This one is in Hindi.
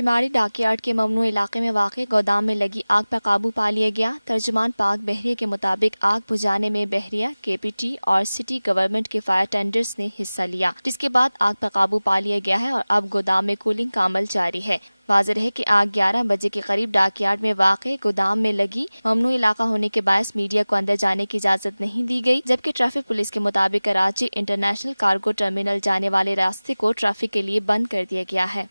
कीमाड़ी डाकयार्ड के ममनू इलाके में वाक़ गोदाम में लगी आग पर काबू पा लिया गया। तर्जुमान पाक बहरिया के मुताबिक आग बुझाने में बहरिया, KPT और सिटी गवर्नमेंट के फायर टेंडर्स ने हिस्सा लिया, जिसके बाद आग पर काबू पा लिया गया है और अब गोदाम में कूलिंग का अमल जारी है। वाज़ेह है कि आग 11 बजे के करीब डाकयार्ड में वाक़ गोदाम में लगी। ममनू इलाका होने के बायस मीडिया को अंदर जाने की इजाज़त नहीं दी गई, जबकि ट्रैफिक पुलिस के मुताबिक कराची इंटरनेशनल कार्गो टर्मिनल जाने वाले रास्ते को ट्रैफिक के लिए बंद कर दिया गया है।